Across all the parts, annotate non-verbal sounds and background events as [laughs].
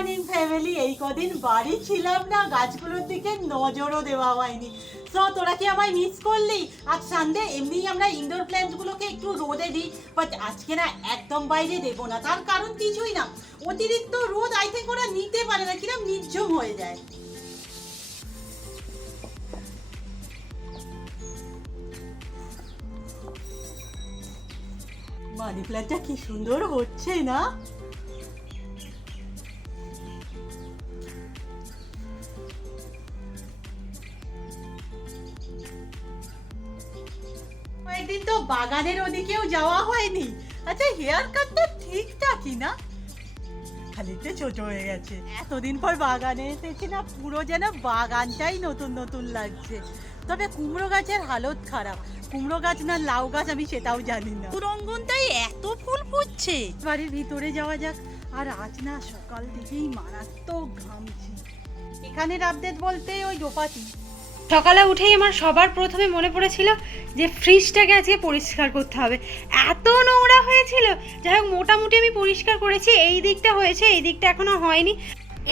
Morning family এই কদিন বাড়ি ছিলাম না, গাছগুলোর দিকে নজরও দেওয়া হয়নি। সো তোরা কি আমায় মিস করলি? আজ সানডে এমনিই আমরা ইনডোর প্ল্যান্টগুলোকে একটু রোদে দিই বাট আজকে না একদম বাইরে দেবো না। তার কারণ কিছুই না। অতিরিক্ত রোদ আই থিঙ্ক ওরা নিতে পারে না, কিরম নির্ঝুম হয়ে যায়। মানি প্ল্যান্টটা কি সুন্দর হচ্ছে না? কয়েকদিন তো বাগানের ওদিকেও যাওয়া হয়নি। আচ্ছা হেয়ার কাটটা ঠিকঠাকই না? খালিতে ছোট হয়ে গেছে। এতদিন পর বাগানে এসেছি না পুরো যেন বাগানটাই নতুন নতুন লাগছে। তবে কুমড়ো গাছের হালত খারাপ। কুমড়ো গাছ না লাউ গাছ আমি সেটাও জানি না। রঙ্গনটাই এত ফুল ফুটছে। বাড়ির ভিতরে যাওয়া যাক। আর আজ না সকাল থেকেই মারাত্মক ঘামছি এখানের আপডেট বলতে ওই দোপাটি সকালে উঠেই আমার সবার প্রথমে মনে পড়েছিল যে ফ্রিজটাকে আজকে পরিষ্কার করতে হবে। এত নোংরা হয়েছিল। যাই হোক মোটামুটি আমি পরিষ্কার করেছি। এই দিকটা হয়েছে এই দিকটা এখনও হয়নি।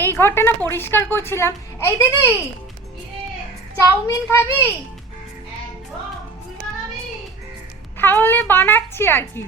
এই ঘরটা না পরিষ্কার করছিলাম। এই দিদি চাউমিন খাবি? তাহলে বানাচ্ছি আর কি।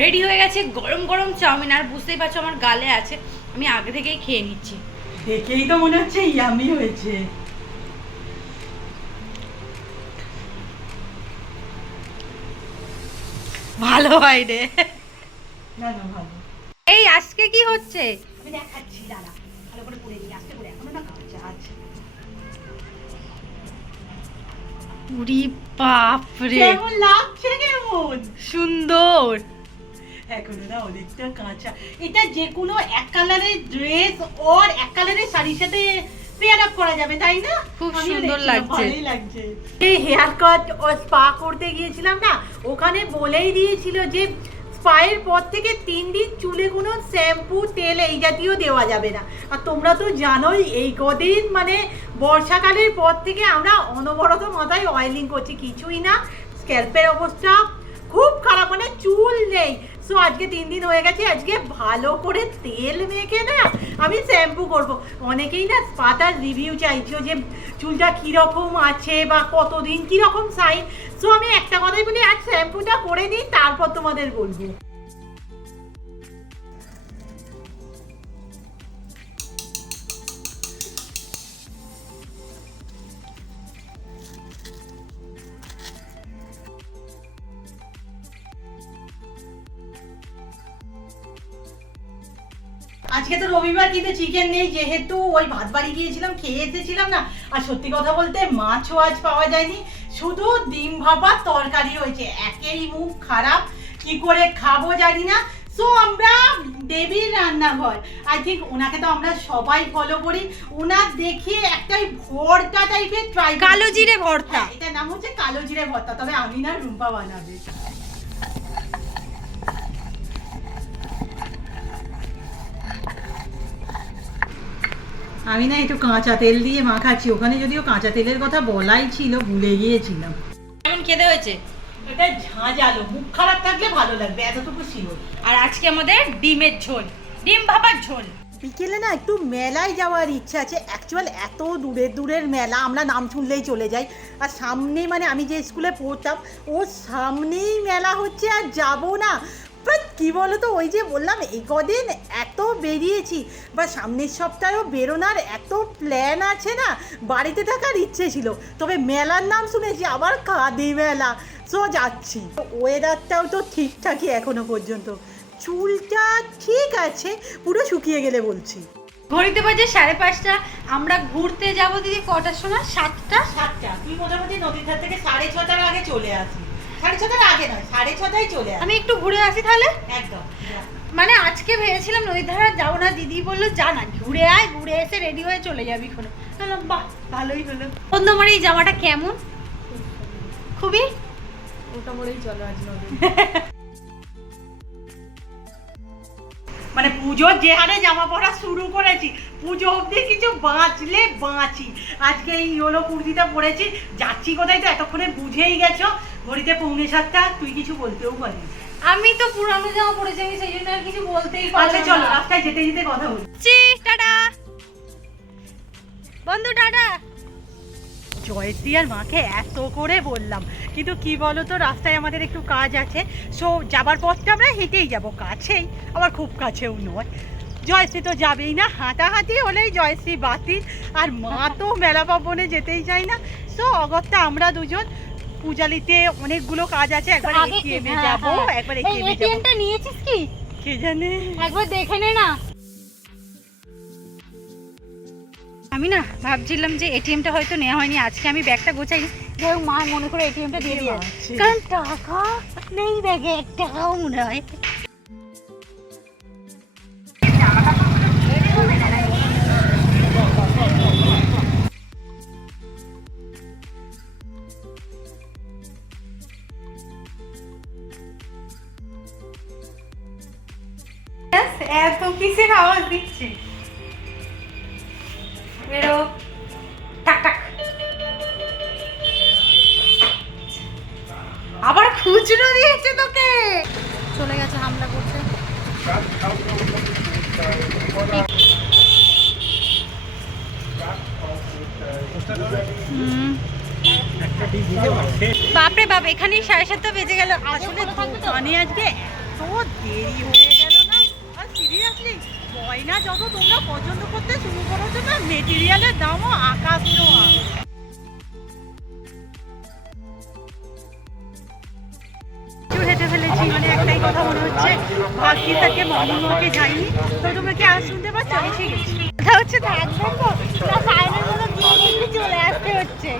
রেডি হয়ে গেছে গরম গরম চাউমিন আর বুঝতেই পারছ আমার গালে আছে আমি আগে থেকেই খেয়ে নিচ্ছি। দেখেই তো মনে হচ্ছে ইয়ামি হয়েছে। ভালো হয় রে। এই আজকে কি হচ্ছে? আমি দেখাচ্ছি দাঁড়া ভালো করে পড়ে নিই আস্তে করে এখনও না কাঁচা আছে উরি বাপ রে কেমন লাগছে কেমন? এখনও না অনেকটা কাঁচা। এটা যে কোনো এক কালারের ড্রেস ওর এক কালারের শাড়ির সাথে পেয়ার আপ করা যাবে তাই না? খুব সুন্দর লাগছে। ভালোই লাগছে। এই হেয়ার কাট ও স্পা করতে গিয়েছিলাম না ওখানে বলেই দিয়েছিল যে স্পায়ের পর থেকে তিন দিন চুলে কোনো শ্যাম্পু তেল এই জাতীয় দেওয়া যাবে না। আর তোমরা তো জানোই এই কদিন মানে বর্ষাকালের পর থেকে আমরা অনবরত মাথায় অয়েলিং করছি কিছুই না স্ক্যাল্পের অবস্থা খুব খারাপ মানে চুল নেই। সো আজকে তিন দিন হয়ে গেছে, আজকে ভালো করে তেল মেখে না আমি শ্যাম্পু করব। অনেকেই না পাতার রিভিউ চাইছো যে চুলটা কীরকম আছে বা কতদিন কীরকম সাইন সো আমি একটা কথাই বলি, আজ শ্যাম্পুটা করে নিই, তারপর তোমাদের বলব। আজকে তো রবিবার কিন্তু চিকেন নেই যেহেতু ওই ভাত বাড়ি গিয়েছিলাম খেয়ে এসেছিলাম না। আর সত্যি কথা বলতে মাছও আজ পাওয়া যায়নি। শুধু ডিম ভাপা তরকারি রয়েছে। একেই মুখ খারাপ কি করে খাব জানি না। সো আমরা দেবীর রান্নাঘর। আই থিঙ্ক ওনাকে তো আমরা সবাই ফলো করি। ওনার দেখে একটাই ভর্তা টাইপের ট্রাই কালো জিরে ভর্তা। হ্যাঁ, এটার নাম হচ্ছে কালো জিরে ভর্তা তবে আমি না রুম্পা বানাবে। আমি না একটু কাঁচা তেল দিয়ে মাখাচ্ছি ওখানে যদিও কাঁচা তেলের কথা বলাই ছিল ভুলে গিয়েছিলাম। কেমন খেতে হয়েছে? এটা ঝাঁঝালো মুখ খারাপ থাকলে ভালো লাগবে এতটুকু শিওর আর আজকে আমাদের ডিমের ঝোল ডিম ভাপার ঝোল। বিকেলে না একটু মেলায় যাওয়ার ইচ্ছা আছে। অ্যাকচুয়াল এত দূরের দূরের মেলা আমরা নাম শুনলেই চলে যাই। আর সামনে মানে আমি যে স্কুলে পড়তাম ওর সামনেই মেলা হচ্ছে আর যাব না। কী বলো তো ওই যে বললাম এই কদিন এত বেরিয়েছি বা সামনের সপ্তাহেও বেরোনোর এত প্ল্যান আছে না বাড়িতে থাকার ইচ্ছে ছিল। তবে মেলার নাম শুনেছি আবার কাঁদি মেলা। সো যাচ্ছি। ওয়েদারটাও তো ঠিকঠাকই এখনও পর্যন্ত। চুলটা ঠিক আছে পুরো শুকিয়ে গেলে বলছি। ঘড়িতে বাজে সাড়ে পাঁচটা আমরা ঘুরতে যাব দিদি কটার সময়? সাতটা? সাতটা। তুই মোটামুটি নদীর ধার থেকে সাড়ে ছটার আগে চলে আসি সাড়ে ছটার আগে নয় সাড়ে ছটায় চলে আমি একটু ঘুরে আসি তাহলে? একদম মানে আজকে ভেবেছিলাম নদীর ধারে যাব না দিদি বলল যা না ঘুরে আয় ঘুরে এসে রেডি হয়ে চলে যাবি কোনো বললাম বাহ ভালোই হলো। আমার এই জামাটা কেমন? খুবই? ওটা চলো আজ [laughs] মানে পুজোর যে হারে জামা পরা শুরু করেছি পুজো অবধি কিছু বাঁচলে বাঁচি। আজকে এই ইয়োলো কুর্তিটা পরেছি যাচ্ছি কোথায় তো এতক্ষণে বুঝেই গেছো। ঘড়িতে পৌনে সাতটা তুই কিছু বলতেও পারি আমি তো পুরানো জামা আমি সেই জন্য আর কিছু বলতেই আচ্ছা পারছি চলো রাস্তায় যেতে যেতে কথা বলি। টাটা। বন্ধু টাটা। জয়শ্রী আর মাকে এত করে বললাম। কিন্তু কি বলো তো রাস্তায় আমাদের একটু কাজ আছে। সো যাবার পথটা আমরা হেঁটেই যাব কাছেই। আবার খুব কাছেও নয়। জয়শ্রী তো যাবেই না হাঁটাহাঁটি হলেই জয়শ্রী বাতিল। আর মা তো মেলা পাবনে যেতেই চায় না। সো অগত্যা আমরা দুজন পূজালিতে অনেকগুলো কাজ আছে একবার এটিএম এ হ্যাঁ, যাব হ্যাঁ। একবার এটিএম এ যাব। এটিএমটা নিয়েছিস কি? কে জানে? একবার দেখে নে না। আমি না ভাবছিলাম যে এটিএমটা হয়তো নেওয়া হয়নি আজকে আমি ব্যাগটা গোছাই যাই হোক মা মনে করে এটিএমটা দিয়ে আচ্ছা। কারণ টাকা নেই ব্যাগে টাকাও মনে হয়। এত কিসের আওয়াজ দিচ্ছে। আবার খুচরো দিয়েছে তোকে। চলে গেছে, হামলা করছে। বাপরে বাপ, এখানেই সাড়ে সাতটা বেজে গেল। আসলে আজকে এত দেরি হয়ে গেল। সিরিয়াসলি গয়না যত তোমরা পছন্দ করতে শুরু করেছ না মেটেরিয়ালের দামও আকাশ ছোঁয়া হেঁটে ফেলেছি মানে একটাই শুনতে পাচ্ছ? কথা হচ্ছে থাকবেন চলে আসতে হচ্ছে।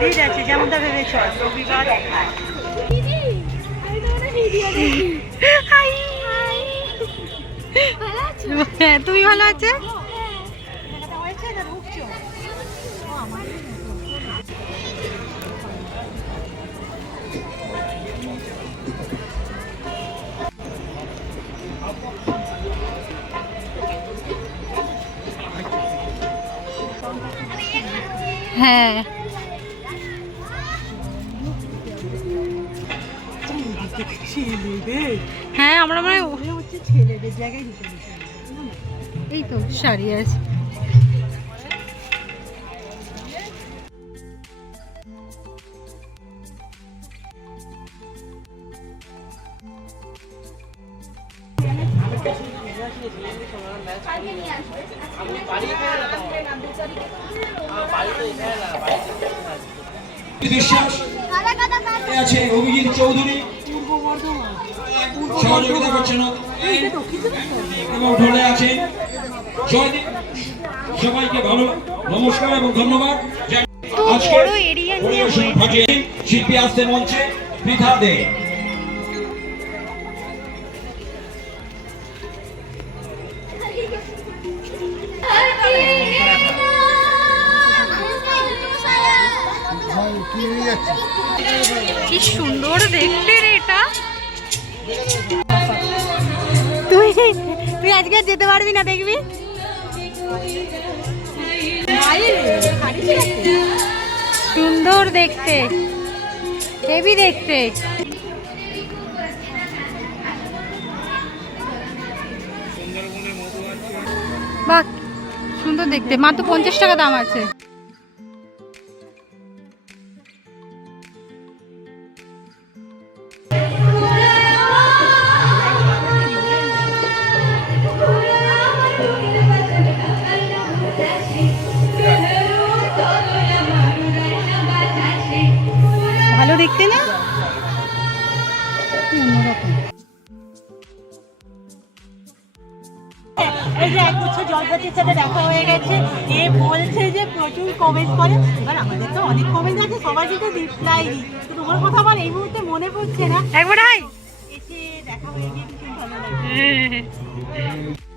ঠিক আছে, যেমনটা ভেবেছ, রবিবার। হ্যাঁ, তুমি ভালো আছে? হ্যাঁ। হ্যাঁ আমরা মানে হচ্ছে ছেলেদের জায়গায় এই তো শাড়ি আছে। বিশ্বাস আছে অভিজিৎ চৌধুরী। সহযোগিতা করছেন এবং ঢোলে আছেন সবাইকে ভালো নমস্কার এবং ধন্যবাদ আজকে পরিবেশন। শিল্পী আসতে মঞ্চে পৃথা দে কি সুন্দর দেখতে তুই আজকে যেতে পারবি না, দেখবি? সুন্দর দেখতে, হেভি দেখতে। বাহ, সুন্দর দেখতে। মাত্র পঞ্চাশ টাকা দাম আছে। কমেন্ট করে। এবার আমাদের তো অনেক কমেন্ট আছে সবাইকে তো রিপ্লাই দিই তোমার কথা আমার এই মুহূর্তে মনে পড়ছে না? একবার হাই এসে দেখা হয়ে গিয়ে ভালো লাগে [laughs]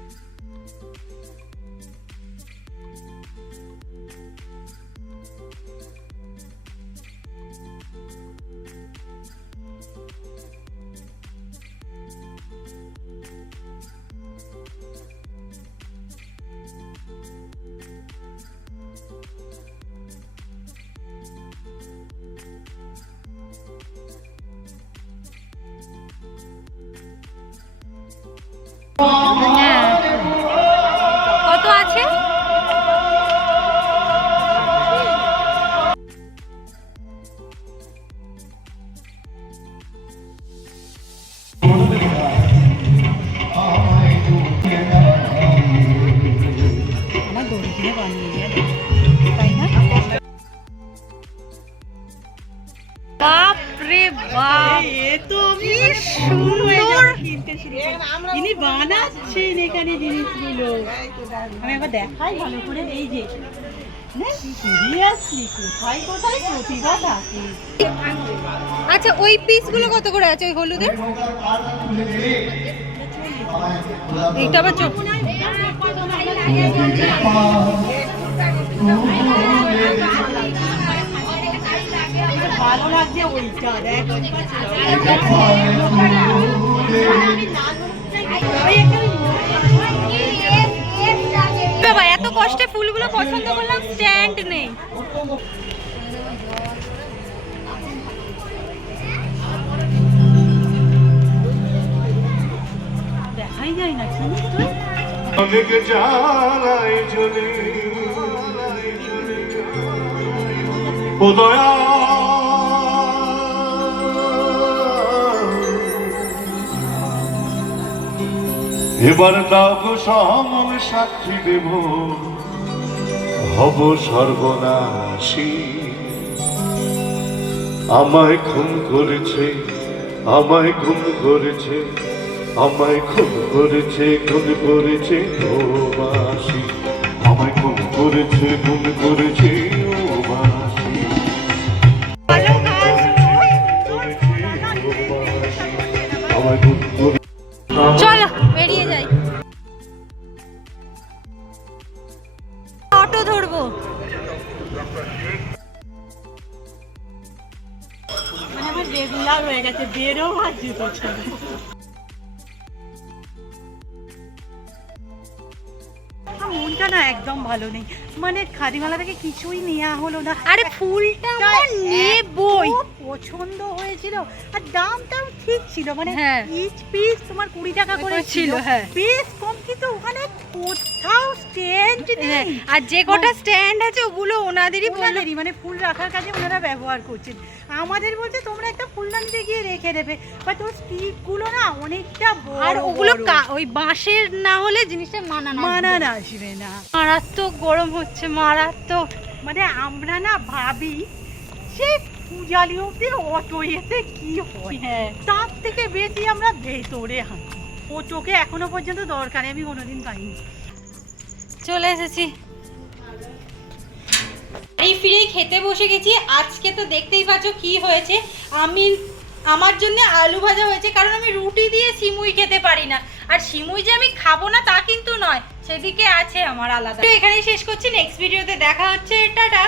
এ তো কি সুন্দর। ইনি বানাচ্ছেন এখানে জিনিসগুলো। আমি একবার দেখাই ভালো করে। এই যে সিরিয়াসলি কোথায় কোথায় প্রতিভা থাকে। আচ্ছা ওই পিসগুলো কত করে আছে ওই হলুদের? আবার চোখ। ভালো লাগছে ওইটা দেখ বাবা এত কষ্টে ফুলগুলো পছন্দ করলাম স্ট্যান্ড নেই দেখাই যায় না অনেক জ্বলে ও দয়া এবার দাও গো সমন সাক্ষী দেব। হব সর্বনাশী। আমায় খুন করেছে আমায় খুন করেছে আমায় খুন করেছে খুন করেছে ও বাসি। আমায় খুন করেছে খুন করেছে আমায় খুন ধরবো। মানে হয়ে গেছে জুতো মনটা না একদম ভালো নেই। মানে খাদিমালা থেকে কিছুই নেওয়া হলো না। আরে ফুলটা আমার নেবই। পছন্দ হয়েছিল। আর দামটাও ঠিক ছিল। মানে হ্যাঁ। ইচ পিস তোমার কুড়ি টাকা করে ছিল ছিল, হ্যাঁ। বেশ কম কিন্তু ওখানে কোথাও স্ট্যান্ড হ্যাঁ, নেই। আর যে কটা স্ট্যান্ড আছে ওগুলো ওনাদেরই ওনাদেরই মানে ফুল রাখার কাজে ওনারা ব্যবহার করছেন। আমাদের বলছে তোমরা একটা ফুলদানিতে গিয়ে রেখে দেবে। বাট ওর স্টিকগুলো না অনেকটা আর ওগুলো ওই বাঁশের না হলে জিনিসটা মানানো মানান আসবে না। মারাত্মক গরম হচ্ছে মারাত্মক। মানে আমরা না ভাবি সে পূজালি অব্দি অটো এতে কি হয়? হ্যাঁ। তার থেকে বেশি আমরা ভেতরে হাঁটি। ও চোখে এখনও পর্যন্ত দরকারে আমি কোনোদিন পাইনি। চলে এসেছি। এই ফিরেই খেতে বসে গেছি। আজকে তো দেখতেই পাচ্ছ কি হয়েছে। আমি আমার জন্য আলু ভাজা হয়েছে কারণ আমি রুটি দিয়ে সিমুই খেতে পারি না। আর সিমুই যে আমি খাব না তা কিন্তু নয়। সেদিকে আছে আমার আলাদা। এখানে এখানেই শেষ করছি। নেক্সট ভিডিওতে দেখা হচ্ছে। টাটা।